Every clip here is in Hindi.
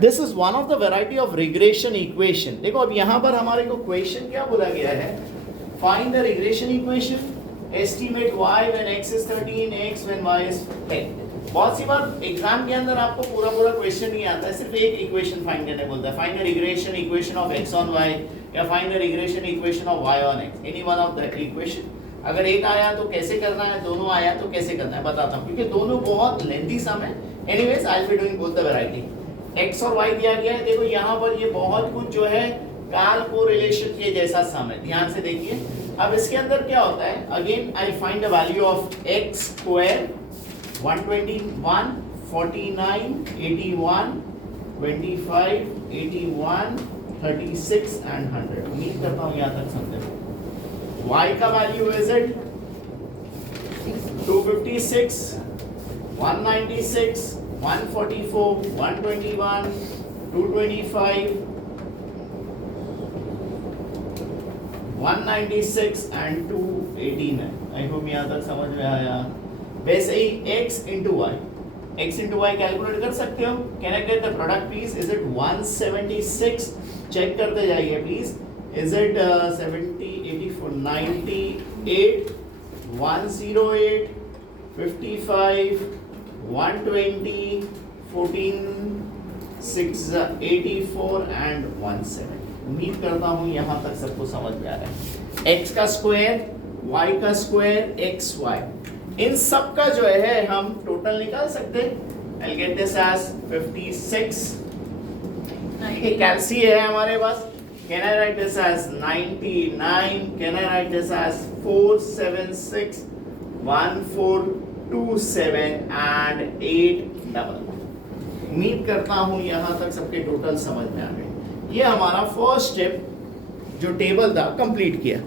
This is one of the variety of regression equation. देखो अब यहाँ पर हमारे को क्वेश्चन क्या बोला गया है, find the regression equation, estimate y when x is 13, x when y is 10। बहुत सी बार एग्जाम के अंदर आपको पूरा पूरा क्वेश्चन नहीं आता है, सिर्फ एक इक्वेशन फाइंड करने बोलता है, find the regression equation of x on y या find the regression equation of y on x, any one of the equation. अगर एक आया तो कैसे करना है, दोनों आया तो कैसे करना है बताता हूँ, क्योंकि दोनों बहुत लेंथी सम है। Anyways I will be doing both the variety. x और y दिया गया है, देखो यहाँ पर ये बहुत कुछ जो है काल कोरिलेशन के जैसा सम है, ध्यान से देखिए। अब इसके अंदर क्या होता है, again I find the value of x square 121 49 81 25 81 36 and 100। उम्मीद करता हूँ यहाँ तक समझे। y का value is it 256 196 144 121 225 196 and 289। I hope यहाँ तक समझ में आया। वैसे ही x into y कैलकुलेट कर सकते हो। Can I get the product please, is it 176, check करते जाइए प्लीज, इज इट 70 84 98 108 55 120 14 6 84 and 17। उम्मीद करता हूँ यहाँ तक सबको समझ में आ रहा है। x का स्क्वायर, y का स्क्वायर, x y, इन सब का जो है हम टोटल निकाल सकते हैं। I'll get this as 56। ये कैल्सी है हमारे पास। Can I write this as 99? Can I write this as 476 1427 and 811। उम्मीद करता हूँ यहाँ तक सबके टोटल समझ में आ गए। ये हमारा फर्स्ट स्टेप जो टेबल था कंप्लीट किया।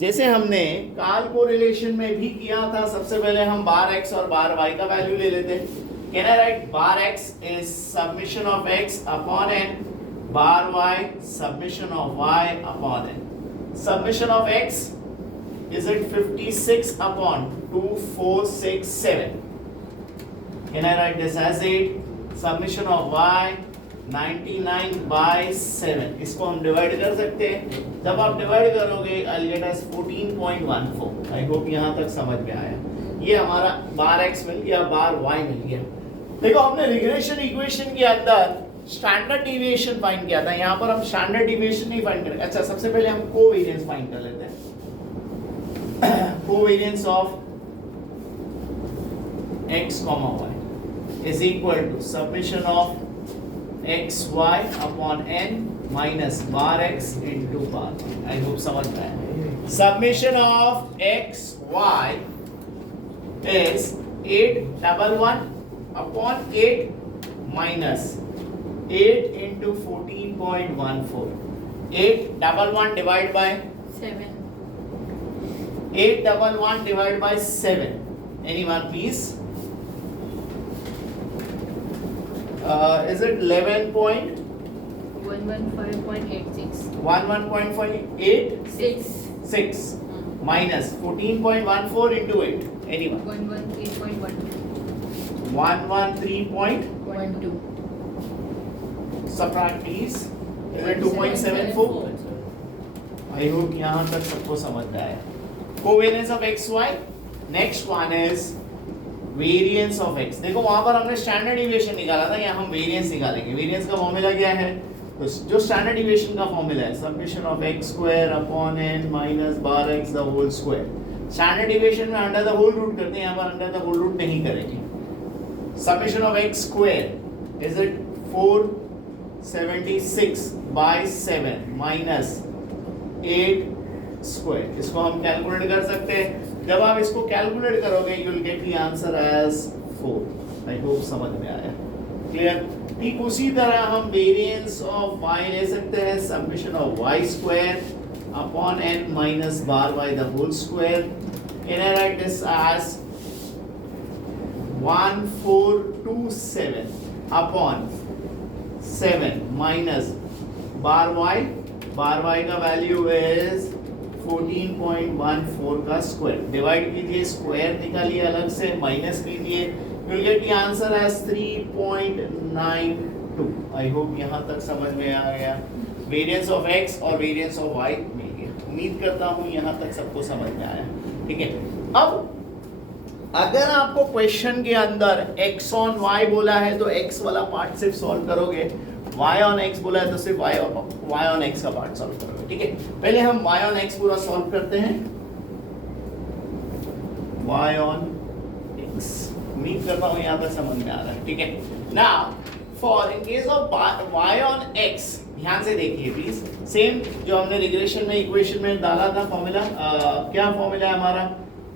जैसे हमने काल कोरिलेशन में भी किया था, सबसे पहले हम बार x और बार y का वैल्यू ले लेते हैं। Can I write bar x is submission of x upon n, bar y submission of y upon n। Submission of x is it 56 upon 2467। Can I write this as 8। Submission of y 99 by 7। इसको हम डिवाइड कर सकते हैं। जब आप डिवाइड करोगे I'll get as 14.14। आई होप यहाँ तक समझ में आया। ये हमारा बार x मिल गया, बार y मिल गया। देखो हमने रिग्रेशन इक्वेशन के अंदर स्टैंडर्ड डिविएशन फाइंड किया था, यहाँ पर हम स्टैंडर्ड डिविएशन नहीं फाइंड करेंगे। अच्छा, सबसे पहले हम कोवेरिएंस फाइंड कर लेते हैं। Covariance of x, y is equal to submission of x y upon n minus bar x into bar y। I hope समझ में आया। Summation of x y is 811 upon 8 minus 8 into 14.14। 811 divided by 7। 811 divided by 7। Anyone please? Is it 11.? 115.86। 11.86 6 minus 14.14 into 8. Anyone? 113.12। 113. Subtract please. Is it 2.74? I hope यहाँ तक सबको समझ में आया। Covariance of x y. Next one is variance of x। देखो वहां पर हमने स्टैंडर्ड डिविएशन निकाला था, यहाँ हम वेरिएंस निकालेंगे। वेरिएंस का फॉर्मूला क्या है, तो जो स्टैंडर्ड डिविएशन का फॉर्मूला है submission of x square upon n minus bar x the whole square. Standard deviation में अंडर द होल रूट करते हैं, यहाँ पर अंडर द होल रूट नहीं करेंगे। Submission of x square is it 476 by 7 minus 8 square. इसको हम कैलकुलेट कर सकते हैं। जब आप इसको कैलकुलेट करोगे you will get the answer as 4। I hope समझ में आया। क्लियर? ठीक उसी तरह हम वेरिएंस ऑफ y ले सकते हैं, summation of y square upon n minus bar y the whole square. Can I write this as 1427 upon 7 minus bar y का वैल्यू इज 14.14 का स्क्वायर। डिवाइड कीजिए, स्क्वायर निकालिए अलग से, माइनस कीजिए, you'll get the answer as 3.92. I hope यहाँ तक समझ में आ गया. वेरिएंस ऑफ x और वेरिएंस ऑफ y मिल गया. उम्मीद करता हूँ यहाँ तक सबको समझ में आया. ठीक है. अब अगर आपको क्वेश्चन के अंदर x ऑन y बोला है तो x वाला पार्ट सिर्फ सॉल्व करोगे, y ऑन x बोला है तो सिर्फ y ऑन x का पार्ट सॉल्व करोगे. ठीक है. पहले हम y ऑन x पूरा सॉल्व करते हैं. y ऑन x, उम्मीद करता हूँ यहाँ तक समझ में आ रहा है. ठीक है. Now for in case of y on x, ध्यान से देखिए प्लीज. सेम जो हमने रिग्रेशन में इक्वेशन में डाला था फॉर्मूला, क्या फॉर्मूला है हमारा?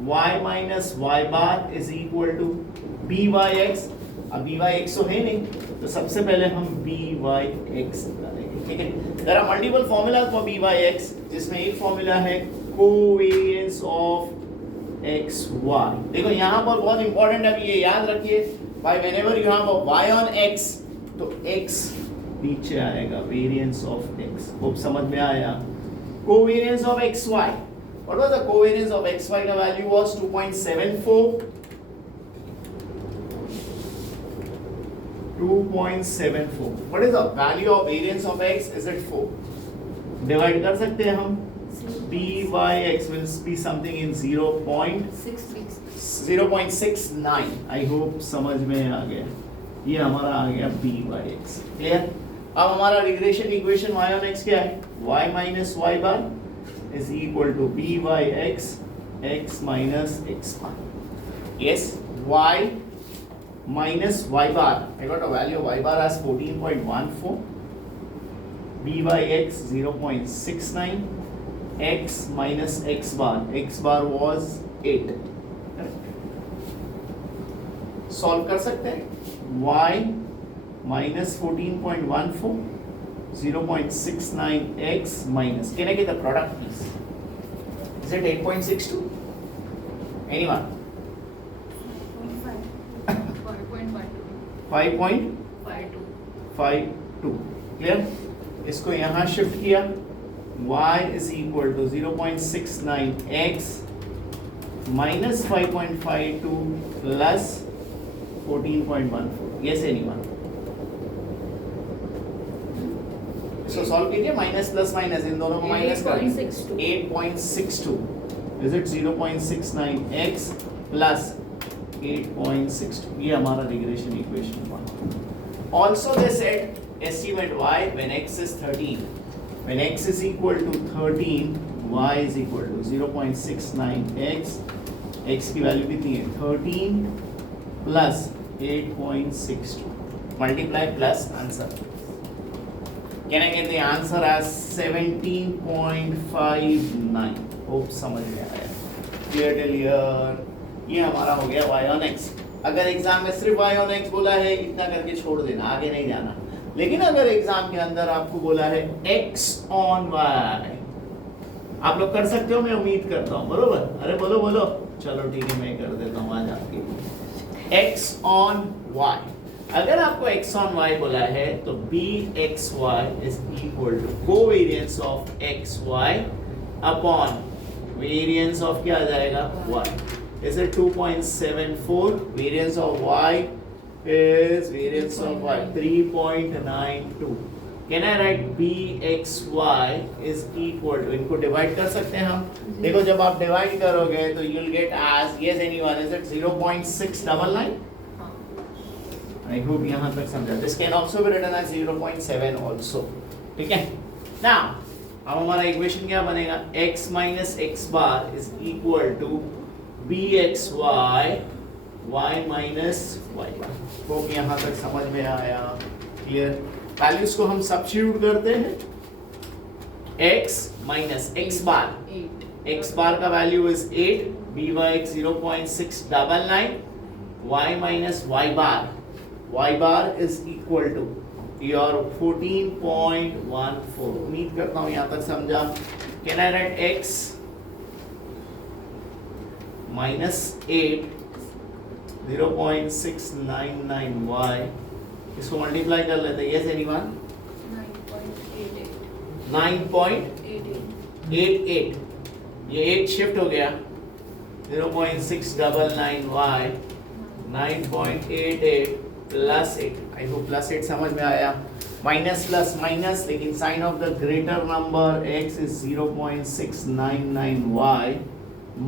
y minus y bar is equal to b y x. अब बी वाई एक्स तो है नहीं, तो सबसे पहले हम बी वाई एक्स डालेंगे. ठीक है. There are multiple formulas for b y x, जिसमें एक फॉर्मूला है कोवेरिएंस ऑफ एक्स वाई. देखो यहाँ पर बहुत इंपॉर्टेंट है, ये याद रखिए भाई, whenever you have a y on x तो x नीचे आएगा, वेरिएंस ऑफ x. खूब समझ में आया. Covariance of xy, what was the covariance of xy? The value was 2.74. 2.74. What is the value of variance of x? Is it 4? Divide कर सकते हैं हम. b by x will be something in 0.69. I hope समझ में आ गया. ये हमारा आ गया b by x. Clear? अब हमारा regression equation y on x क्या है? y minus y bar is equal to b by x, x minus x bar. Yes, y minus y bar. I got a value of y bar as 14.14. b by x 0.69. x minus x bar. X bar was 8. Solve कर सकते हैं. y minus 14.14. 0.69x minus. Can I get the product, please? Is it 8.62? Anyone? 5.52. Clear? इसको यहाँ शिफ्ट किया. y is equal to 0.69x minus 5.52 plus 14.14. Yes, anyone? इसको सॉल्व कीजिए. माइनस प्लस माइनस इन दोनों को माइनस कर 8.62. Is it 0.69x plus 8.62. ये हमारा रिग्रेशन इक्वेशन हुआ. Also they said estimate y when x is 13. When x is equal to 13, y is equal to 0.69x. x की वैल्यू कितनी है? 13 plus 8.62. Multiply plus answer. Can I get the answer as 17.59? Hope समझ में आया. Clear till here. ये हमारा हो गया y on x. अगर एग्जाम में सिर्फ y on x बोला है, इतना करके छोड़ देना, आगे नहीं जाना. लेकिन अगर एग्जाम के अंदर आपको बोला है x on y, आप लोग कर सकते हो, मैं उम्मीद करता हूँ. बरोबर? अरे बोलो बोलो. चलो ठीक है, मैं कर देता हूँ आज आपके. x on y. अगर आपको x on y बोला है तो bxy is equal to covariance of xy upon variance of क्या आ जाएगा? y. Is it 2.74? Variance of y is variance of y 3.92. Can I write bxy is equal to, इनको डिवाइड कर सकते हैं हम. देखो जब आप डिवाइड करोगे तो you'll get as, yes anyone, is it 0.699? I hope यहाँ तक समझा. This can also be written as 0.7 also. ठीक है. Now अब हमारा इक्वेशन क्या बनेगा? x minus x bar is equal to bxy y minus y bar. Hope यहाँ तक समझ में आया. क्लियर? वैल्यूज को हम सब्स्टिट्यूट करते हैं. x minus x bar. x bar का value is 8. b by x 0.699. y minus y bar. y bar is equal to your 14.14. उम्मीद करता हूँ यहाँ तक समझा. Can I write x minus 8 0.699y, इसको मल्टीप्लाई कर लेते हैं. Yes anyone? 9.88. ये 8 शिफ्ट हो गया. 0.699y 9.88 plus 8, I hope plus 8 समझ में आया, माइनस प्लस माइनस, लेकिन sign of the greater number x is 0.699y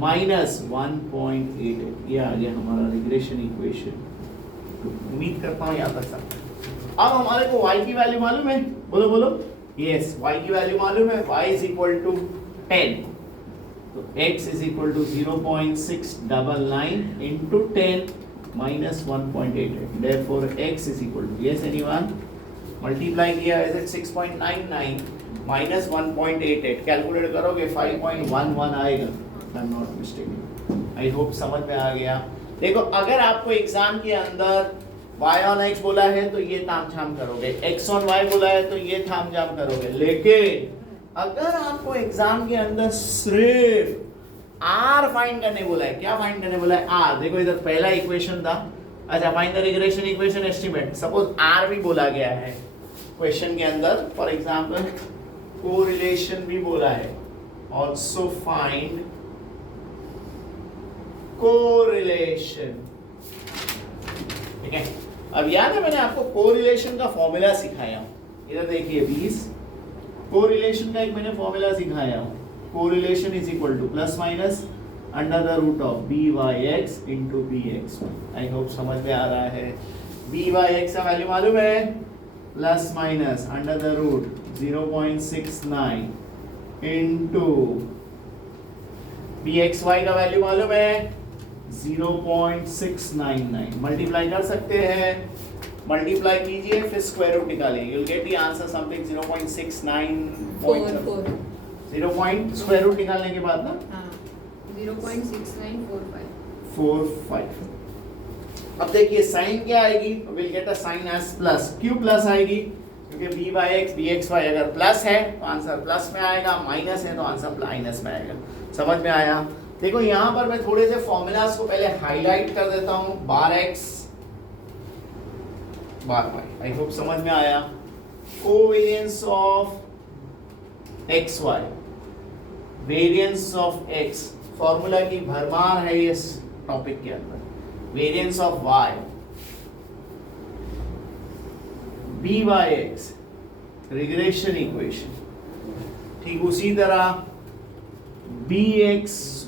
minus 1.88, ये आ गया हमारा रिग्रेशन इक्वेशन। उम्मीद करता हूँ यहाँ तक सब। अब हमारे को y की वैल्यू मालूम है, बोलो बोलो, यस y की वैल्यू मालूम है, y इज इक्वल टू 10, तो x is equal to 0.699 into 10 minus 1.88, therefore x is equal to, yes anyone, multiply किया is it 6.99 माइनस 1.88, कैलकुलेट करोगे 5.11 आएगा, if I'm not mistaken, I hope समझ में आ गया। देखो अगर आपको एग्जाम के अंदर y on x बोला है तो ये ताम झाम करोगे, x on y बोला है तो ये ताम झाम करोगे, लेकिन अगर आपको एग्जाम के अंदर सिर्फ r फाइंड करने बोला है, क्या फाइंड करने बोला है, r, देखो इधर पहला इक्वेशन था, अच्छा find the regression equation estimate, suppose r भी बोला गया है क्वेश्चन के अंदर, फॉर एग्जांपल कोरिलेशन भी बोला है, ऑल्सो फाइंड कोरिलेशन, ठीक है। अब याद है मैंने आपको कोरिलेशन का फॉर्मूला सिखाया हूं, इधर देखिए 20, कोरिलेशन का एक मैंने फॉर्मूला सिखाया हूं, correlation is equal to plus minus under the root of by(x) into bx, I hope समझ में आ रहा है। by(x) का वैल्यू मालूम है, plus minus under the root 0.69 into bxy का वैल्यू मालूम है 0.699, मल्टीप्लाई कर सकते हैं, मल्टीप्लाई कीजिए फिर स्क्वायर रूट निकालिए, you will get the answer something 0.69 square root निकालने के बाद ना 0.6945। अब देखिए साइन क्या आएगी, will get a sign as plus, क्यों प्लस आएगी, क्योंकि b/x bxy अगर प्लस है तो आंसर प्लस में आएगा, माइनस है तो आंसर माइनस में आएगा, समझ में आया। देखो यहाँ पर मैं थोड़े से फॉर्मूलाज को पहले हाईलाइट कर देता हूँ, बार x बार y, आई होप समझ में आया। Covariance of xy, variance of x, formula की भरमार है इस टॉपिक के अंदर, variance of y, b/x regression equation, ठीक उसी तरह bxy,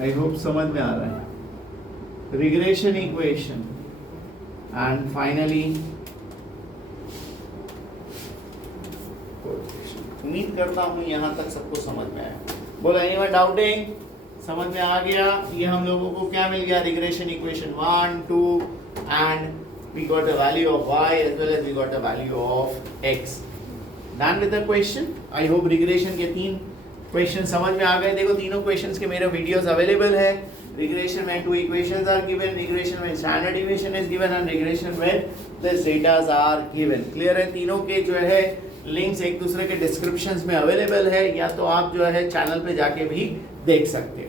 आई होप समझ में आ रहा है, रिग्रेशन इक्वेशन, एंड फाइनली उम्मीद करता हूं यहां तक सबको समझ में आया। बोलो एनीवन डाउटिंग, समझ में आ गया। ये हम लोगों को क्या मिल गया, regression equation 1 2 and we got a value of y as well as we got a value of x। Done with the question, I hope regression के 3 क्वेश्चन समझ में आ गए। देखो तीनों क्वेश्चंस के मेरे वीडियोस अवेलेबल है, रिग्रेशन में 2 इक्वेशंस आर गिवन, रिग्रेशन में standard deviation is given and regression में this datas are given. Clear है, तीनों के जो है लिंक्स एक दूसरे के डिस्क्रिप्शंस में अवेलेबल है, या तो आप जो है चैनल पे जाके भी देख सकते हो।